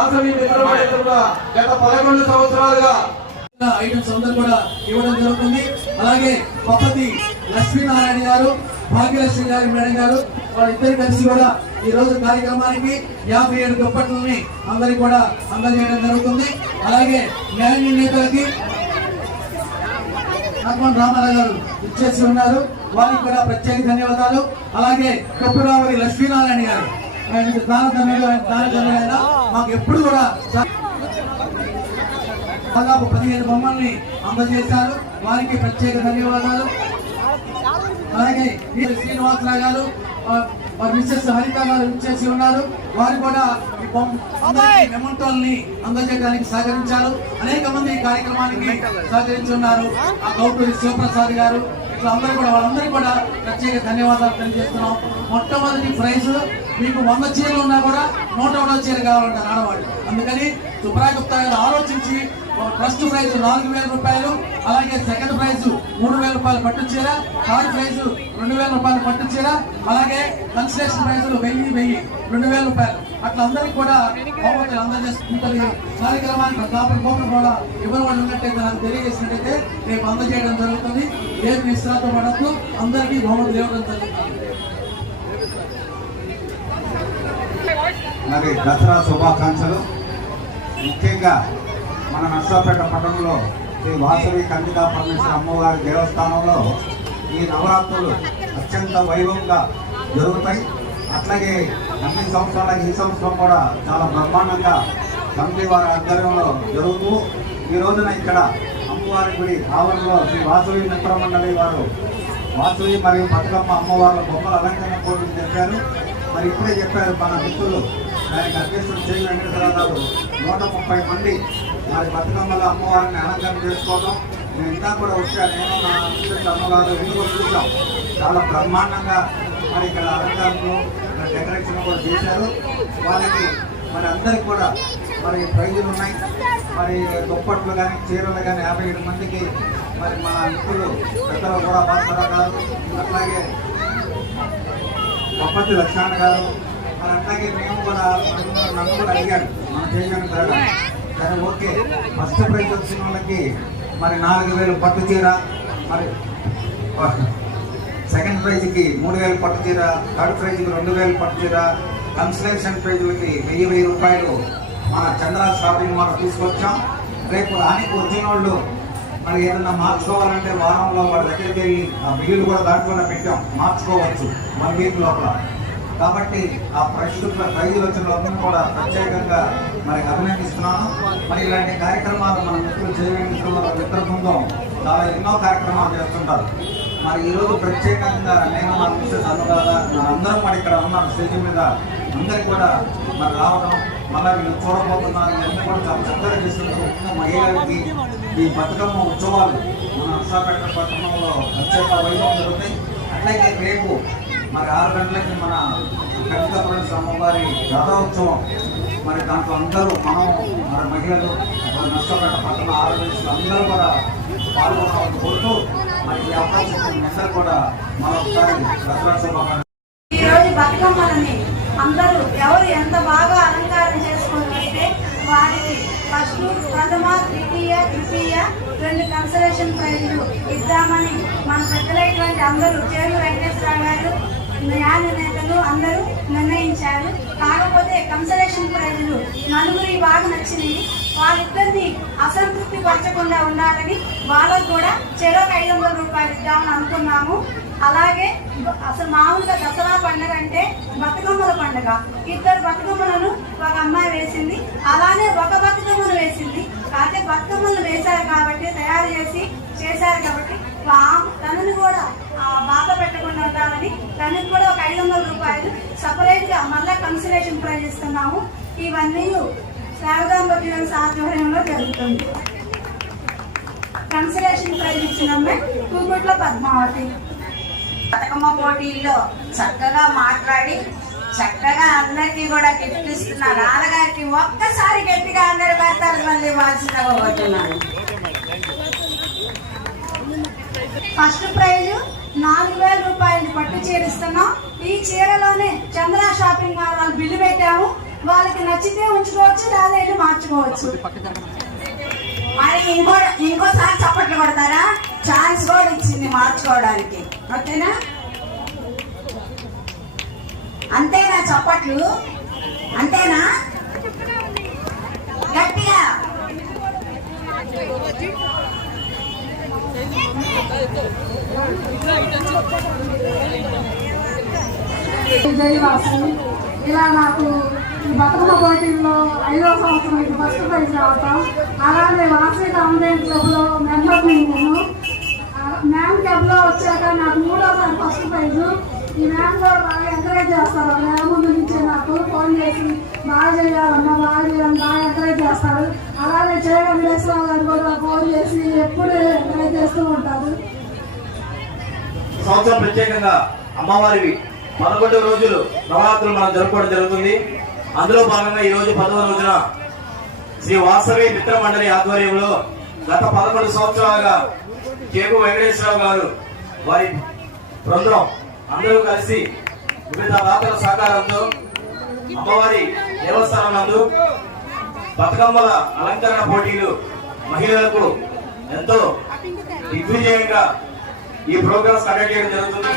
వాసవి మిత్రుల గత పదకొండు సంవత్సరాలుగా ఐటమ్స్ అందరూ కూడా ఇవ్వడం జరుగుతుంది. అలాగే పప్పతి లక్ష్మీనారాయణ గారు భాగ్యలక్ష్మి గారి మేడం గారు వాళ్ళిద్దరు కలిసి కూడా ఈ రోజు కార్యక్రమానికి యాభై ఏడు దుప్పట్లని అందరికి కూడా అందజేయడం జరుగుతుంది. అలాగే న్యాయ నేతలకి హనుమాన్ రామారావు గారు ఇచ్చేసి ఉన్నారు. వారికి కూడా ప్రత్యేక ధన్యవాదాలు. అలాగే కొప్పురావరి లక్ష్మీనారాయణ గారు. ఆయనకి దాన ధన్యులు దాన మాకు ఎప్పుడు కూడా దాదాపు పదిహేను బొమ్మల్ని అందజేశారు. వారికి ప్రత్యేక ధన్యవాదాలు. అలాగే శ్రీనివాసరావు గారు వారి మిస్సెస్ హరిత గారు ఇచ్చేసి ఉన్నారు. వారు కూడా ఈ బొమ్మ మెమంటోల్ని అందజేయడానికి సహకరించారు. అనేక మంది ఈ కార్యక్రమానికి సహకరించి ఉన్నారు ఆ గౌటూరి శివప్రసాద్ గారు ఇట్లా అందరూ కూడా వాళ్ళందరికీ కూడా ప్రత్యేక ధన్యవాదాలు తెలియజేస్తున్నాం. మొట్టమొదటి ప్రైజ్ మీకు వంద చీరలు ఉన్నా కూడా నూట ఒకటో చీర కావాలంటారు ఆడవాళ్ళు. అందుకని సుబ్రాయ్ గుప్తా గారు ఆలోచించి ఫస్ట్ ప్రైజ్ నాలుగు వేల రూపాయలు అలాగే సెకండ్ ప్రైజ్ మూడు వేల రూపాయలు పట్టు చీర థర్డ్ ప్రైజ్ రెండు వేల రూపాయలు పట్టు చీర అలాగే కన్సలేషన్ ప్రైజులు వెయ్యి వెయ్యి రెండు వేల రూపాయలు. అట్లా అందరికి కూడా బహుమతులు అందజేసుకుంటారు కార్యక్రమానికి కాపుడు బహుమతులు కూడా ఇవ్వబడి ఉన్నట్టయితే నాకు తెలియజేసినట్టయితే రేపు అందజేయడం జరుగుతుంది. రేపు విశ్రాంతి పడద్దు. అందరికీ బహుమతులు ఇవ్వడం జరుగుతుంది. మరి దసరా శుభాకాంక్షలు. ముఖ్యంగా మన నర్సాపేట పట్టణంలో శ్రీ వాసవి కందికా పరమేశ్వర అమ్మవారి దేవస్థానంలో ఈ నవరాత్రులు అత్యంత వైభవంగా జరుగుతాయి. అట్లాగే అన్ని సంవత్సరాల ఈ సంవత్సరం కూడా చాలా బ్రహ్మాండంగా కమిటీ వారి ఆధ్వర్యంలో జరుగుతూ ఈ రోజున ఇక్కడ అమ్మవారి గుడి ఆవరణలో శ్రీ వాసవి మిత్ర మండలి వారు వాసవి మరియు బతుకమ్మ అమ్మవార్ల బొమ్మల అలంకరణ పోటీలు చెప్పారు మరి ఇప్పుడే చెప్పారు మన మిత్రులు దానికి అధ్యక్షుడు శ్రీ వెంకటేశ్వరరావు నూట ముప్పై మంది మరి బతుకమ్మల అమ్మవారిని అలంకరణ చేసుకోవడం. నేను ఇంకా కూడా వచ్చాను నేను నా అమ్మగారు ఎందుకు చూసాం. చాలా బ్రహ్మాండంగా మరి ఇక్కడ అలంకారంలో డెకరేషన్ కూడా చేశారు. వాళ్ళకి మరి అందరికి కూడా మరి ప్రైజులు ఉన్నాయి. మరి దుప్పట్లు కానీ చీరలు కానీ యాభై ఏడు మందికి మరి మన మిత్రులు పెద్దలు కూడా భాస్కర అట్లాగే పప్పతి లక్ష్మణ్ గారు మరి అట్లాగే మేము కూడా నన్ను- కూడా అడిగాడు మన చేయడం కూడా కానీ ఓకే. ఫస్ట్ ప్రైజ్ వచ్చిన వాళ్ళకి మరి నాలుగు వేలు పట్టు చీర మరి సెకండ్ ప్రైజ్కి మూడు వేలు పట్టు చీర థర్డ్ ప్రైజ్కి రెండు వేలు పట్టు చీర కన్సలేషన్ ప్రైజ్లకి వెయ్యి వెయ్యి రూపాయలు మన చంద్ర షాపింగ్ మాల్ తీసుకొచ్చాం. రేపు రానికి వచ్చిన వాళ్ళు మరి ఏదన్నా మార్చుకోవాలంటే వారంలో వాళ్ళ దగ్గరికి వెళ్ళి ఆ బిల్లులు కూడా దాంట్లోనే పెట్టాం. మార్చుకోవచ్చు. వన్ వీక్ లోపల. కాబట్టి ఆ ప్రస్తుత ప్రైజులు వచ్చిన వాళ్ళని కూడా ప్రత్యేకంగా మరి అభినందిస్తున్నాను. మరి ఇలాంటి కార్యక్రమాలు మన మిత్రులు చేయవేంద్రుల మిత్ర బృందం చాలా ఎన్నో కార్యక్రమాలు చేస్తుంటారు. మరి ఈరోజు ప్రత్యేకంగా నేను మా మిస్సెస్ అనురాధ అందరం మరి ఇక్కడ ఉన్నాం స్టేజ్ మీద అందరికి కూడా మరి రావడం మళ్ళీ వీళ్ళు చూడబోతున్నారు ఇవన్నీ కూడా చాలా చక్కగా చేస్తున్నారు. మహిళలకి ఈ బతుకమ్మ ఉత్సవాలు మన నర్సాపేట పట్టణంలో అత్యంత వైభవం జరుగుతాయి. అట్లాగే రేపు మరి ఆరు గంటలకి మన కవితాపురం స్వామివారి రథోత్సవం. మరి దాంట్లో అందరూ మనం మన మహిళలు మన నష్టపేట పట్టణ ఆరోగ్యస్తులు అందరూ కూడా పాల్గొనాలని కోరుతూ మరి ఈ అవకాశం అందరూ కూడా బతుకమ్మలని అందరూ ఎవరు ఎంత బాగా అలంకారం చేసుకొని వస్తే వారికి ఫస్ట్ ప్రథమ ద్వితీయ తృతీయ రెండు కన్సలేషన్ ప్రైజులు ఇద్దామని మన పెద్దలైనటువంటి అందరూ చేరు వెంకటేశ్వర గారు న్యాయ నేతలు అందరూ నిర్ణయించారు. కాకపోతే కన్సలేషన్ ప్రైజులు నలుగురి బాగా నచ్చినాయి. అసంతృప్తి పరచకుండా ఉండాలని వాళ్ళకు కూడా చెరకు ఐదు వందల రూపాయలు ఇద్దామని అనుకున్నాము. అలాగే అసలు మామూలుగా దసరా పండుగ అంటే బతుకమ్మల పండుగ. ఇద్దరు బతుకమ్మలను ఒక అమ్మాయి వేసింది అలానే ఒక బతుకమ్మను వేసింది. కాకపోతే బతుకమ్మలు వేశారు కాబట్టి తయారు చేసి చేశారు కాబట్టి ఆ- తనని కూడా బాధ పెట్టకుండా ఉండాలని తనకు కూడా ఒక ఐదు వందల రూపాయలు సపరేట్గా మళ్ళీ మళ్ళా కన్సిలేషన్ ప్రైజ్ ఇస్తున్నాము ఇవన్నీ శారదాంబ జ్యువెల్స్ ఆధ్వర్యంలో జరుగుతుంది. కన్సలేషన్ ప్రైజ్ ఇచ్చిన అమ్మాయి పద్మావతి. బతుకమ్మ పోటీల్లో చక్కగా మాట్లాడి చక్కగా అందరికీ కూడా గిఫ్ట్ ఇస్తున్నారు నాన్నగారికి ఒక్కసారి గట్టిగా అందరి భర్తలు మళ్ళీ ఇవ్వాల్సిందిగా కోరుతున్నాను ఫస్ట్ ప్రైజ్ నాలుగు వేల రూపాయలు పట్టు చీర ఇస్తున్నాం. ఈ చీరలోనే చంద్ర షాపింగ్ మాల్ వాళ్ళు బిల్లు పెట్టాము. వాళ్ళకి నచ్చితే ఉంచుకోవచ్చు లేదా మార్చుకోవచ్చు. మరి ఇంకో ఇంకోసారి చప్పట్లు కొడతారా? ఛాన్స్ కూడా ఇచ్చింది మార్చుకోవడానికి. ఓకేనా? అంతేనా చప్పట్లు? అంతేనా? గట్టిగా. ఇలా నాకు ఈ బతుకమ్మ పోటీల్లో ఐదో సంవత్సరం ఇది ఫస్ట్ ప్రైజ్ రావటం. అలానే వార్షిక ఆన్లైన్ క్లబ్లో మెంబర్ని నేను. మ్యామ్ క్లబ్లో వచ్చాక నాకు మూడోసారి ఫస్ట్ ప్రైజ్ ఈ మ్యామ్ కూడా బాగా ఎంకరేజ్ చేస్తారు. మ్యామ్ ముందు నుంచే నాకు ఫోన్ చేసి బాగా చేయాలమ్మా బాగా చేయాలని బాగా ఎంకరేజ్ చేస్తారు. అలానే జయ వెంకటేశ్వరరావు గారు కూడా ఫోన్ చేసి ఎప్పుడు ఎంకరేజ్ చేస్తూ ఉంటారు. సంవత్సరం ప్రత్యేకంగా అమ్మవారివి. పదకొండు రోజులు నవరాత్రులు మనం జరుపుకోవడం జరుగుతుంది. అందులో భాగంగా ఈ రోజు పదవ రోజున శ్రీ వాసవి మిత్ర మండలి ఆధ్వర్యంలో గత పదకొండు సంవత్సరాలుగా కేకు వెంకటేశ్వరరావు గారు వారి బృందం అందరూ కలిసి వివిధ దాతల సహకారంతో అమ్మవారి దేవస్థానం నందు బతుకమ్మల అలంకరణ పోటీలు మహిళలకు ఎంతో దిగ్విజయంగా ఈ ప్రోగ్రామ్స్ కండక్ట్ చేయడం జరుగుతుంది.